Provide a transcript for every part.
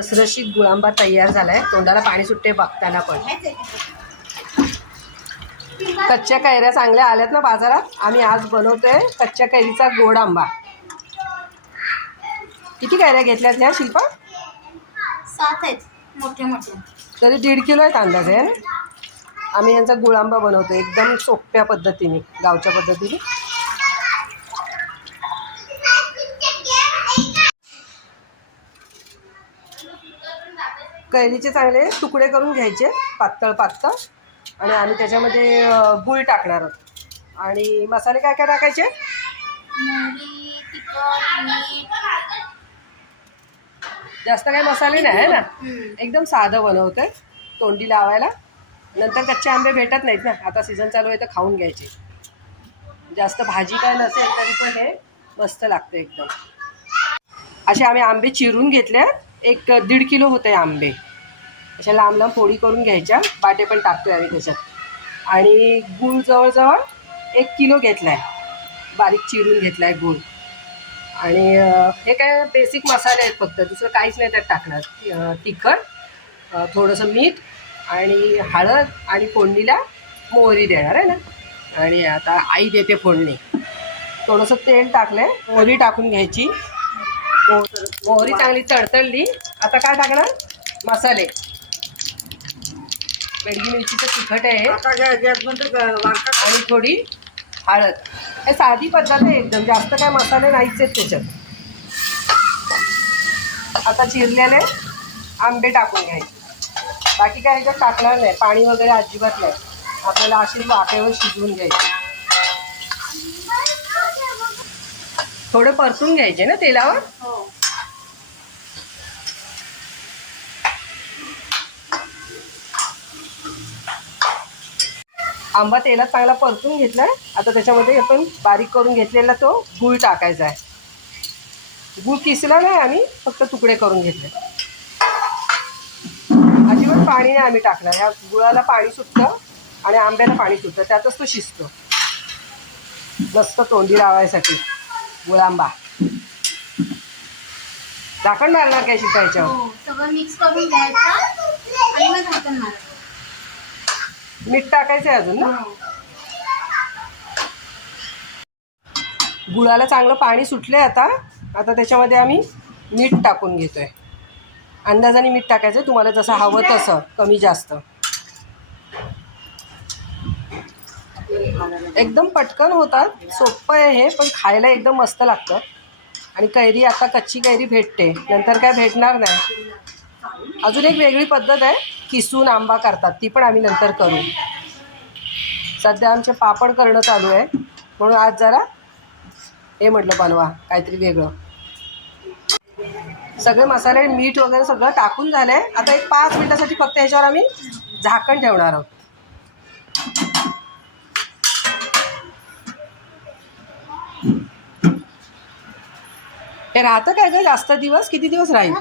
रसरशीत गुळांबा तयार झालाय. तोंडाला पाणी सुटते बघताना पण. कच्च्या कैऱ्या चांगल्या आल्यात ना बाजारात? आम्ही आज बनवतोय कच्च्या कैरीचा गोड आंबा किती कैऱ्या घेतल्यात ह्या शिल्पा? सात आहेत. मोठे मोठे. तरी दीड किलो आहेत अंदाजे आहे ना? आम्ही यांचा गुळांबा बनवतो एकदम सोप्या पद्धतीने गावच्या पद्धतीने. कैरीचे चांगले तुकडे करून घ्यायचे पातळ पातळ. आणि आम्ही त्याच्यामध्ये गूळ टाकणार आहोत. आणि मसाले काय काय टाकायचे? जास्त काही मसाले नाही आहे ना. एकदम साधं बनवतोय तोंडी लावायला. नंतर कच्चे आंबे भेटत नाहीत ना? आता सीझन चालू आहे तर खाऊन घ्यायचे. जास्त भाजी काय नसेल तरी पण हे मस्त लागतं एकदम. असे आम्ही आंबे चिरून घेतले एक दीड किलो होते आंबे. अशा लांब लांब फोडी करून घ्यायच्या. बाटे पण टाकतोय आम्ही त्याच्यात. आणि गूळ जवळजवळ एक किलो घेतला आहे बारीक चिरून घेतला आहे गूळ. आणि हे काय बेसिक मसाले आहेत फक्त. दुसरं काहीच नाही त्यात टाकणार. तिखट थोडंसं मीठ आणि हळद आणि फोडणीला मोहरी देणार आहे ना. आणि आता आई देते फोडणी. थोडंसं तेल टाकलं आहे मोहरी टाकून घ्यायची. मोहरी चांगली तडतडली. आता काय टाकणार? मसाले. बेडगी मिरचीचं तिखट आहे. आणि थोडी हळद. हे साधी पद्धत आहे एकदम. जास्त काय मसाले नाहीच आहेत त्याच्यात. आता चिरलेले आंबे टाकून घ्यायचे. बाकी काय ह्याच्यात टाकणार नाही. पाणी वगैरे अजिबात नाही. आपल्याला अशी वाफेवर शिजवून घ्यायचे. थोडे परतून घ्यायचे ना तेलावर? आंबा तेलात चांगला परतून घेतलाय. आता त्याच्यामध्ये आपण बारीक करून घेतलेला तो गूळ टाकायचा आहे. गूळ किसला नाही आम्ही फक्त तुकडे करून घेतले. अजिबात पाणी नाही आम्ही टाकलं. ह्या गुळाला पाणी सुटतं आणि आंब्याला पाणी सुटतं. त्यातच तो शिजतो. मस्त तोंडी लावायसाठी गुळांबा. झाकण मारणार काय शिकायच्या हो, सगळं मिक्स करून घ्यायचं आणि मग झाकण मारायचं मीठ टाकायचं आहे अजून ना? गुळाला चांगलं पाणी सुटलंय आता. आता त्याच्यामध्ये आम्ही मीठ टाकून घेतोय. अंदाजाने मीठ टाकायचं तुम्हाला जसं हवं तसं कमी जास्त. एकदम पटकन होतात. सोपं आहे हे पण खायला एकदम मस्त लागतं. आणि कैरी आता कच्ची कैरी भेटते. नंतर काय भेटणार नाही. अजून एक वेगळी पद्धत आहे किसून आंबा करतात. ती पण आम्ही नंतर करू. सध्या आमचे पापड करणं चालू आहे. म्हणून आज जरा हे म्हटलं बनवा. काहीतरी वेगळं. सगळे मसाले मीठ वगैरे सगळं टाकून झालं आहे आता एक पाच मिनिटासाठी फक्त ह्याच्यावर आम्ही झाकण ठेवणार आहोत. हे राहतं काय गं? जास्त दिवस? किती दिवस राहील?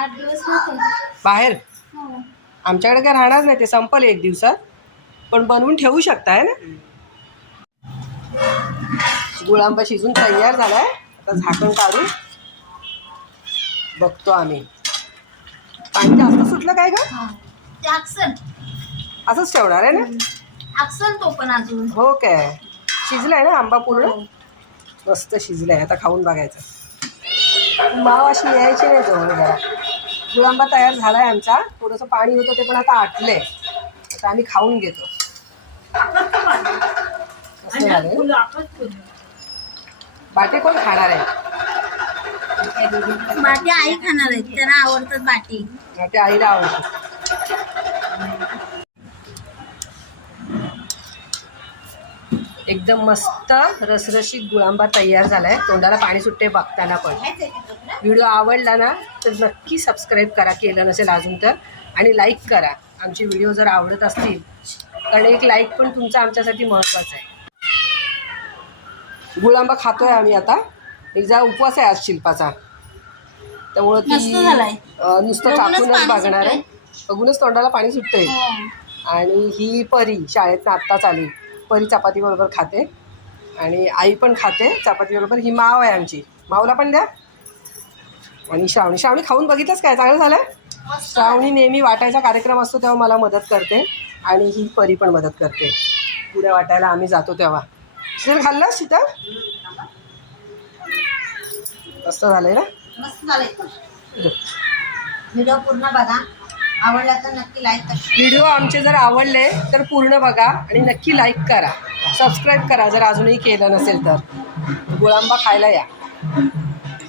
आठ दिवस राहतात. बाहेर? हो. आमच्याकडे काय राहणार नाही ते संपल एक दिवसात. पण बनवून ठेवू शकता है ना? गुळांबा शिजून तयार झालाय. आता झाकण काढून बघतो आम्ही. पाणी जास्त सुटलं काय का हो. ते अक्सल. असंच ठेवणार आहे ना? अक्सल तो पण अजून. हो काय? शिजलाय ना आंबा पूर्ण? मस्त शिजलाय. आता खाऊन बघायचं. माव अशी यायची नाही जवळ जरा गुळांबा तयार झालाय आमचा. थोडंसं पाणी होतं ते पण आता आटलंय. आता आम्ही खाऊन घेतो. बाटे कोण खाणार आहे? बाटी आई खाणार आहेत. त्यांना आवडतात बाटी. ते आईला आवडते एकदम मस्त रसरशीत गुळांबा तयार झालाय. तोंडाला पाणी सुटते बघताना पण. व्हिडिओ आवडला ना तर नक्की सबस्क्राईब करा केलं नसेल अजून तर. आणि लाईक करा. आमचे व्हिडिओ जर आवडत असतील कारण एक लाईक पण तुमचा आमच्यासाठी महत्त्वाचा आहे. गुळांबा खातोय आम्ही आता. एक जा उपवास आहे आज शिल्पाचा. त्यामुळं ती नुसतं पाणी बघणार आहे. बघूनच तोंडाला पाणी सुटतंय. आणि ही परी शाळेत आत्ताच आली परी चपाती बरोबर खाते. आणि आई पण खाते. चपाती बरोबर. ही माव आहे आमची. मावला पण द्या. आणि श्रावणी श्रावणी खाऊन बघितलंच काय? चांगलं झालं श्रावणी नेहमी वाटायचा कार्यक्रम असतो तेव्हा मला मदत करते आणि ही परी पण मदत करते. पुढे वाटायला आम्ही जातो तेव्हा. शीतल खाल्लं शीतल मस्त झालंय ना? मस्त झालंय. व्हिडिओ पूर्ण बघा. आवडला तर नक्की लाईक करा. व्हिडिओ आमचे जर आवडले तर पूर्ण बघा आणि नक्की लाईक करा. सबस्क्राईब करा जर अजूनही केलं नसेल तर. गुळांबा खायला या.